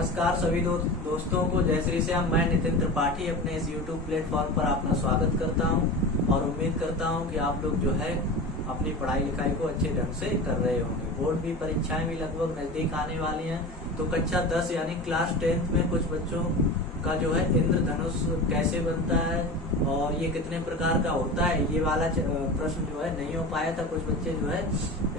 नमस्कार सभी दोस्तों को। जय श्री श्याम। मैं नितिन त्रिपाठी अपने इस YouTube प्लेटफॉर्म पर आपका स्वागत करता हूं और उम्मीद करता हूं कि आप लोग जो है अपनी पढ़ाई लिखाई को अच्छे ढंग से कर रहे होंगे। बोर्ड भी परीक्षाएं भी लगभग नजदीक आने वाली हैं, तो कक्षा 10 यानी क्लास 10th में कुछ बच्चों का जो है इंद्रधनुष कैसे बनता है और ये कितने प्रकार का होता है, ये वाला प्रश्न जो है नहीं हो पाया था। कुछ बच्चे जो है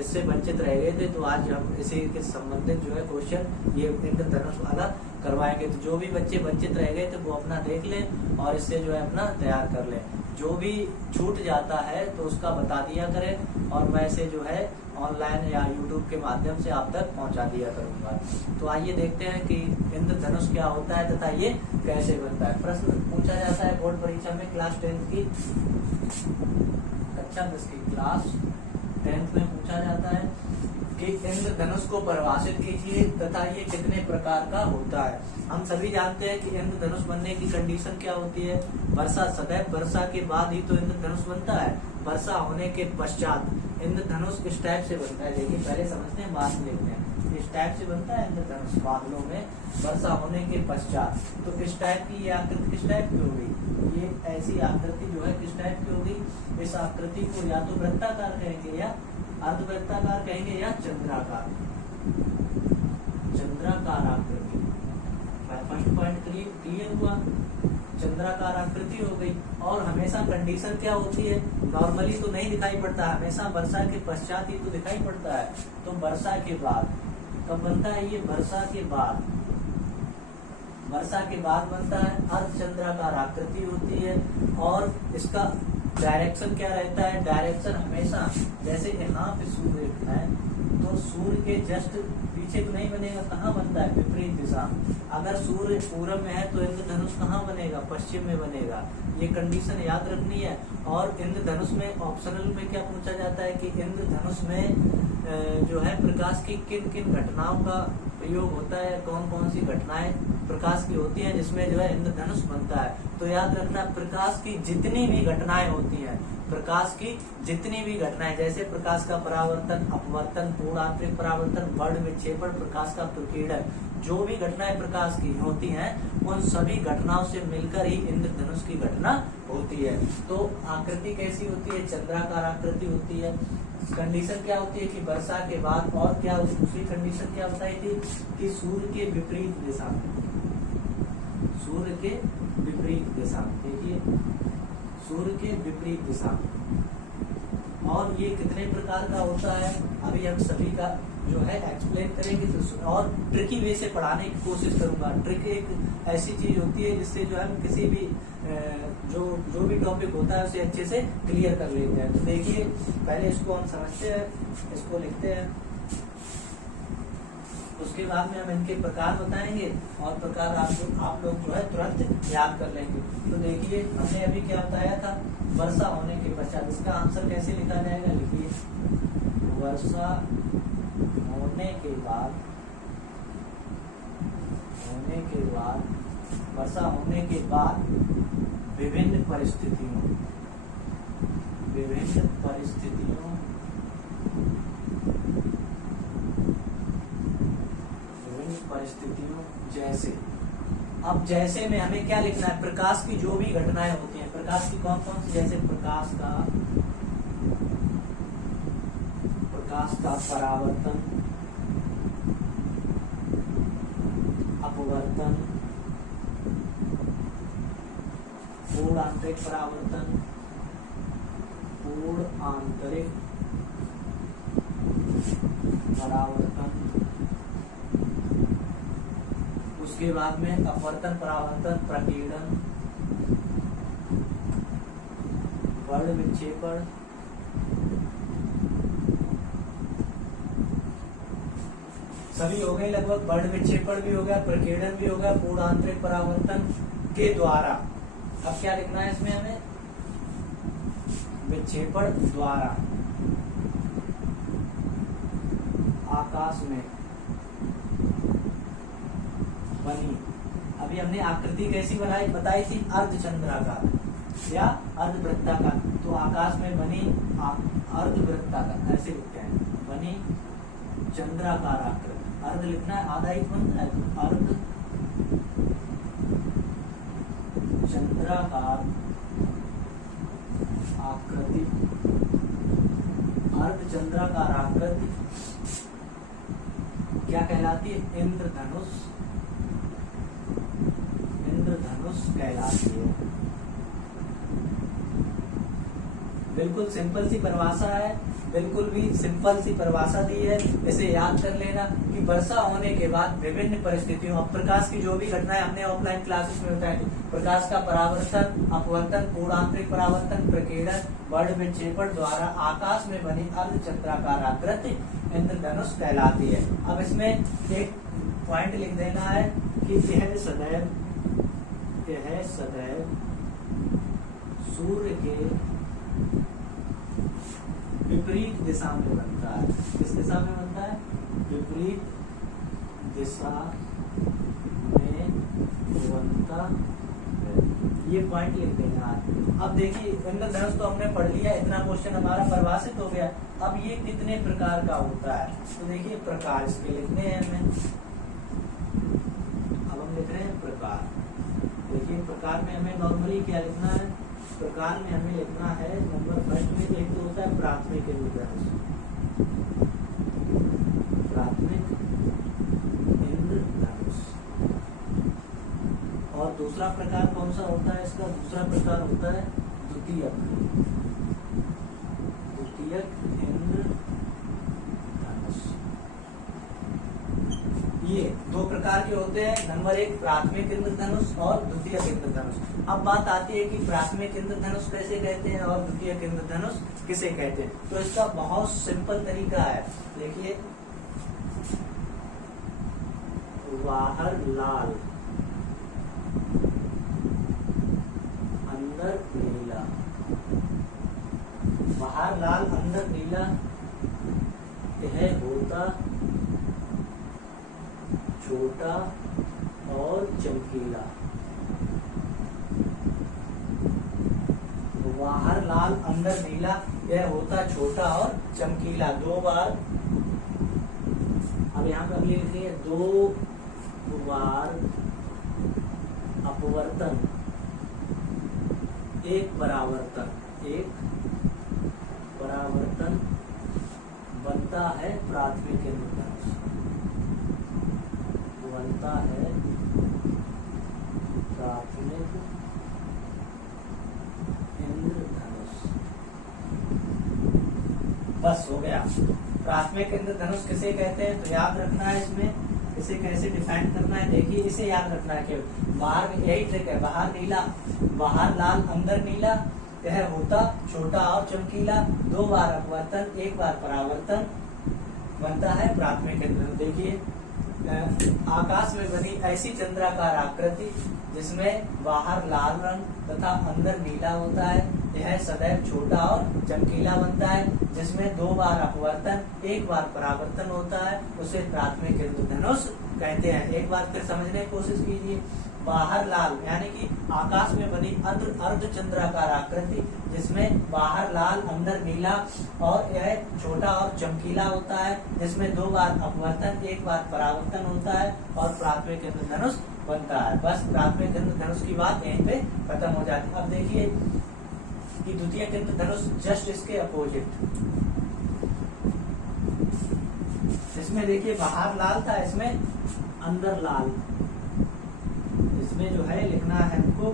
इससे वंचित रह गए थे, तो आज हम इसी के संबंधित जो है क्वेश्चन ये इंद्रधनुष वाला करवाएंगे। तो जो भी बच्चे वंचित रह गए थे वो अपना देख लें और इससे जो है अपना तैयार कर लें। जो भी छूट जाता है तो उसका बता दिया करें और मैं इसे जो है ऑनलाइन या यूट्यूब के माध्यम से आप तक पहुंचा दिया करूंगा। तो आइए देखते हैं कि इंद्रधनुष क्या होता है तथा ये कैसे बनता है। प्रश्न पूछा जाता है बोर्ड परीक्षा में क्लास 10 की, कक्षा 10 की क्लास 10th में पूछा जाता है कि इंद्रधनुष को परिभाषित कीजिए तथा ये कितने प्रकार का होता है। हम सभी जानते हैं कि इंद्रधनुष बनने की कंडीशन क्या होती है। वर्षा, सदैव वर्षा के बाद ही तो इंद्रधनुष बनता है। वर्षा होने के पश्चात इंद्रधनुष इस टाइप से बनता है। देखिए पहले समझते हैं बाद में देखते हैं। इस टाइप से बनता है इंद्रधनुष बादलों में वर्षा होने के पश्चात। तो इस टाइप की ये आकृति किस टाइप की होगी, ये ऐसी आकृति जो है किस टाइप की होगी। इस आकृति को या तो वृत्ताकार कहेंगे या अर्धवृत्ताकार कहेंगे या चंद्राकार, चंद्राकार आकृति। फर्स्ट पॉइंट क्लियर हुआ, चंद्राकार आकृति हो गई। और हमेशा कंडीशन क्या होती है, नॉर्मली तो नहीं दिखाई पड़ता, हमेशा वर्षा के पश्चात ही तो दिखाई पड़ता है। तो वर्षा के बाद कब बनता है, ये वर्षा के बाद, वर्षा के बाद बनता है। अर्धचंद्राकार आकृति होती है और इसका डायरेक्शन क्या रहता है, डायरेक्शन हमेशा जैसे यहाँ पे सूर्य है तो सूर्य के जस्ट पीछे तो नहीं बनेगा, कहाँ बनता है, विपरीत दिशा। अगर सूर्य पूरब में है तो इंद्रधनुष कहाँ बनेगा, पश्चिम में बनेगा। ये कंडीशन याद रखनी है। और इंद्रधनुष में ऑप्शनल में क्या पूछा जाता है कि इंद्रधनुष में जो है प्रकाश की किन किन घटनाओं का प्रयोग होता है, कौन कौन सी घटनाएं प्रकाश की होती हैं जिसमें जो है इंद्रधनुष बनता है। तो याद रखना, प्रकाश की जितनी भी घटनाएं होती हैं, प्रकाश की जितनी भी घटनाएं, जैसे प्रकाश का परावर्तन, अपवर्तन, पूर्ण आंतरिक परावर्तन, वर्ण विक्षेपण, प्रकाश का प्रकीर्णन, जो भी घटनाएं प्रकाश की होती हैं उन सभी घटनाओं से मिलकर ही इंद्रधनुष की घटना होती है। तो आकृति कैसी होती है, चंद्राकार आकृति होती है। कंडीशन क्या होती है कि वर्षा के बाद, और क्या दूसरी कंडीशन क्या बताई थी कि सूर्य के विपरीत दिशा में, सूर्य के विपरीत दिशा में, देखिए सूर्य के विपरीत दिशा। और ये कितने प्रकार का होता है अभी हम सभी का जो है एक्सप्लेन करेंगे। तो और ट्रिकी वे से पढ़ाने की कोशिश करूंगा। ट्रिक एक ऐसी चीज होती है जिससे जो हम किसी भी जो भी टॉपिक होता है उसे अच्छे से क्लियर कर लेते हैं। तो देखिए पहले इसको हम समझते हैं, इसको लिखते हैं, उसके बाद में हम इनके प्रकार बताएंगे और प्रकार आप लोग जो है तुरंत याद कर लेंगे। तो देखिए हमने अभी क्या बताया था, वर्षा होने के पश्चात। इसका आंसर कैसे लिखा जाएगा, लिखिए वर्षा होने के बाद, वर्षा होने के बाद विभिन्न परिस्थितियों जैसे, अब जैसे में हमें क्या लिखना है, प्रकाश की जो भी घटनाएं होती हैं, प्रकाश की कौन कौन सी, जैसे प्रकाश का परावर्तन, अपवर्तन, पूर्ण आंतरिक परावर्तन, उसके बाद में अपवर्तन, परावर्तन, प्रकीर्णन, वर्ण विक्षेपण, सभी हो गए लगभग। वर्ण विक्षेपण भी हो गया, प्रकीर्णन भी हो गया, पूर्ण आंतरिक परावर्तन के द्वारा। अब क्या लिखना है इसमें हमें, विक्षेपण द्वारा आकाश में बनी। अभी हमने आकृति कैसी बताई थी, अर्धचंद्राकार या अर्धवृत्ताकार। तो आकाश में बनी अर्धवृत्ताकार, ऐसे लिखते हैं, बनी चंद्राकार आकृति। अर्ध लिखना है, आधा ही बनता है, अर्ध चंद्राकार आकृति, अर्धचंद्राकार आकृति क्या कहलाती है? इंद्रधनुष, इंद्रधनुष कहलाती है। बिल्कुल सिंपल सी परिभाषा है, बिल्कुल भी सिंपल सी परिभाषा दी है। इसे याद कर लेना कि वर्षा होने के बाद विभिन्न परिस्थितियों, अब प्रकाश की जो भी घटनाएं हमने ऑफलाइन क्लासेस में बताई, प्रकाश का परावर्तन, अपवर्तन, पूर्णांतरिक परावर्तन, प्रकीर्णन, वर्ण विक्षेपण द्वारा आकाश में बनी अर्धचंद्राकार आकृति इंद्रधनुष कहलाती है। अब इसमें एक पॉइंट लिख देना है कि यह सदैव सूर्य के विपरीत दिशा में बनता है। किस दिशा में बनता है? विपरीत दिशा में बनता है। ये पॉइंट लिख देना है। अब देखिए इंद्रधनुष तो हमने पढ़ लिया, इतना क्वेश्चन हमारा परिभाषित हो गया। अब ये कितने प्रकार का होता है? तो देखिए प्रकार इसके लिखने हैं हमें। अब हम लिख रहे हैं प्रकार। देखिए प्रकार में हमें नॉर्मली क्या लिखना है? प्रकार में हमें लिखना है नंबर फर्स्ट में एक तो होता है प्राथमिक इंद्रधनुष, प्राथमिक इंद्रधनुष। और दूसरा प्रकार कौन सा होता है इसका? दूसरा प्रकार होता है द्वितीयक इंद्रधनुष। ये दो प्रकार के होते हैं, नंबर एक प्राथमिक इंद्रधनुष और द्वितीयक इंद्रधनुष। अब बात आती है कि प्राथमिक इंद्रधनुष कैसे कहते हैं और द्वितीयक इंद्रधनुष किसे कहते हैं। तो इसका बहुत सिंपल तरीका है। देखिए बाहर लाल अंदर नीला, बाहर लाल अंदर नीला, यह होता छोटा और चमकीला। बाहर लाल अंदर नीला, यह होता छोटा और चमकीला। दो बार, अब यहाँ पे अगली लिखिए, दो बार अपवर्तन, एक परावर्तन, एक परावर्तन बनता है प्राथमिक इंद्रधनुष, बनता है प्राथमिक इंद्रधनुष। बस हो गया। प्राथमिक इंद्रधनुष किसे कहते हैं तो याद रखना है, इसमें इसे कैसे डिफाइन करना है। देखिए इसे याद रखना है कि बाहर, यही ट्रिक है, बाहर नीला, बाहर लाल अंदर नीला, यह होता छोटा और चमकीला। दो बार अपवर्तन एक बार परावर्तन बनता है प्राथमिक इंद्रधनुष। देखिए आकाश में बनी ऐसी चंद्राकार आकृति जिसमें बाहर लाल रंग तथा अंदर नीला होता है, यह सदैव छोटा और चमकीला बनता है, जिसमें दो बार अपवर्तन एक बार परावर्तन होता है, उसे प्राथमिक इंद्रधनुष कहते हैं। एक बार फिर समझने की कोशिश कीजिए। बाहर लाल यानी कि आकाश में बनी अर्धचंद्राकार आकृति जिसमें बाहर लाल अंदर नीला और यह छोटा और चमकीला होता है, जिसमें दो बार अपवर्तन एक बार परावर्तन होता है और प्राथमिक इंद्रधनुष बनता है। बस प्राथमिक इंद्रधनुष की बात यहीं पे खत्म हो जाती है। अब देखिए कि द्वितीयक इंद्रधनुष जस्ट इसके अपोजिट, इसमें देखिए बाहर लाल था, इसमें अंदर लाल, इसमें जो है लिखना है हमको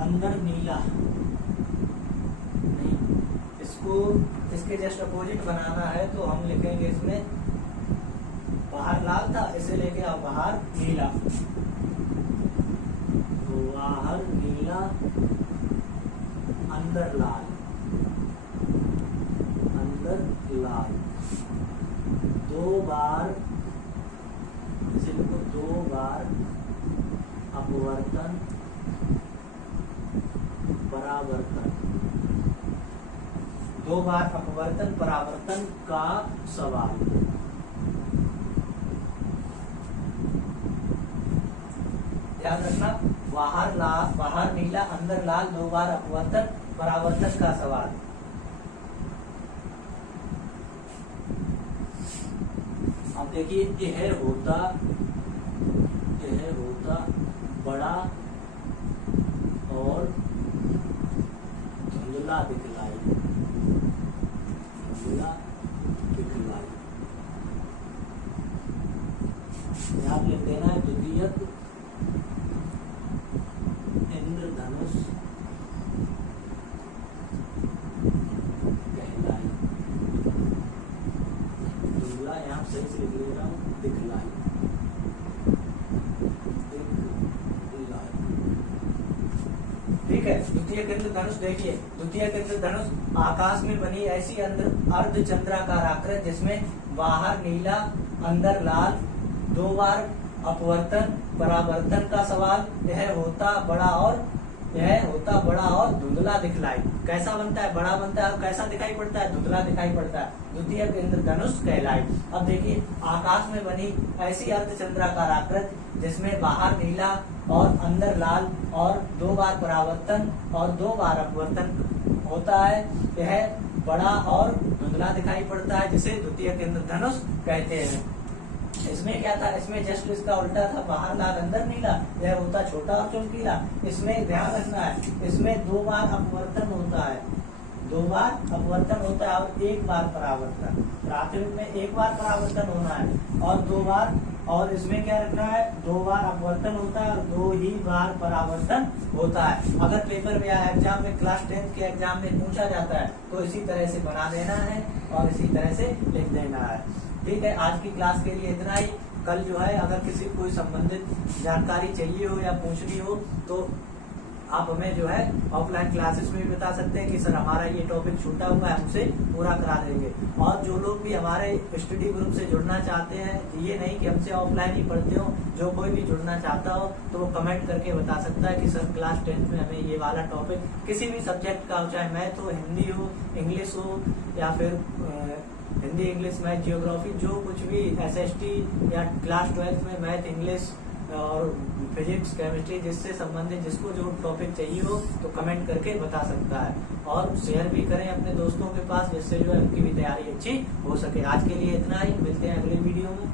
अंदर नीला नहीं, इसको इसके जस्ट अपोजिट बनाना है तो हम लिखेंगे इसमें बाहर लाल था, इसे लेके आओ बाहर नीला, तो बाहर नीला अंदर लाल, अंदर लाल। दो बार इसे लिखो, दो बार अपवर्तन परावर्तन, दो बार अपवर्तन परावर्तन का सवाल। याद रखना, बाहर लाल बाहर नीला अंदर लाल, दो बार अपवर्तन परावर्तन का सवाल। अब देखिए यह होता बड़ा यहाँ लिख देना है द्वितीयक इंद्रधनुष कहलाई। धुंधला यहाँ सही से लिख ले रहा हूँ, दिखलाई। ठीक है। द्वितीयक इंद्रधनुष देखिए, द्वितीयक इंद्रधनुष आकाश में बनी ऐसी अर्धचंद्राकार आकृति जिसमें बाहर नीला अंदर लाल, 2 बार अपवर्तन परावर्तन का सवाल, यह होता बड़ा और धुंधला दिखलाई। कैसा बनता है? बड़ा बनता है। और कैसा दिखाई पड़ता है? धुंधला दिखाई पड़ता है। द्वितीयक इंद्रधनुष कहलाई। अब देखिए, आकाश में बनी ऐसी अर्धचंद्राकार आकृति जिसमें बाहर नीला और अंदर लाल और 2 बार परावर्तन और 2 बार अपवर्तन होता है, यह बड़ा और धुंधला दिखाई पड़ता है, जिसे द्वितीयक इंद्रधनुष कहते हैं। इसमें क्या था? इसमें जस्ट इसका उल्टा था, बाहर लाल अंदर नीला, यह होता छोटा और चमकीला। इसमें ध्यान रखना है, इसमें 2 बार अपवर्तन होता है, 2 बार अपवर्तन होता है और 1 बार परावर्तन। प्राथमिक में 1 बार परावर्तन होना है और 2 बार, और इसमें क्या रखना है? 2 बार अपवर्तन होता है और 2 ही बार परावर्तन होता है। अगर पेपर में या एग्जाम में, क्लास 10th के एग्जाम में पूछा जाता है तो इसी तरह से बना देना है और इसी तरह से लिख देना है। ठीक है, आज की क्लास के लिए इतना ही। कल जो है अगर किसी कोई संबंधित जानकारी चाहिए हो या पूछनी हो तो आप हमें जो है ऑफलाइन क्लासेस में भी बता सकते हैं कि सर हमारा ये टॉपिक छूटा हुआ है, हमसे पूरा करा देंगे। और जो लोग भी हमारे स्टडी ग्रुप से जुड़ना चाहते हैं, ये नहीं कि हमसे ऑफलाइन ही पढ़ते हो, जो कोई भी जुड़ना चाहता हो तो वो कमेंट करके बता सकता है कि सर क्लास 10th में हमें ये वाला टॉपिक किसी भी सब्जेक्ट का हो, चाहे मैथ हो, हिंदी हो, इंग्लिश हो, या फिर हिंदी, इंग्लिश, मैथ, जियोग्राफी, जो कुछ भी SST या क्लास 12th में मैथ, इंग्लिश और फिजिक्स, केमिस्ट्री, जिससे संबंधित जिसको जो टॉपिक चाहिए हो तो कमेंट करके बता सकता है। और शेयर भी करें अपने दोस्तों के पास, जिससे जो है उनकी भी तैयारी अच्छी हो सके। आज के लिए इतना ही, मिलते हैं अगले वीडियो में।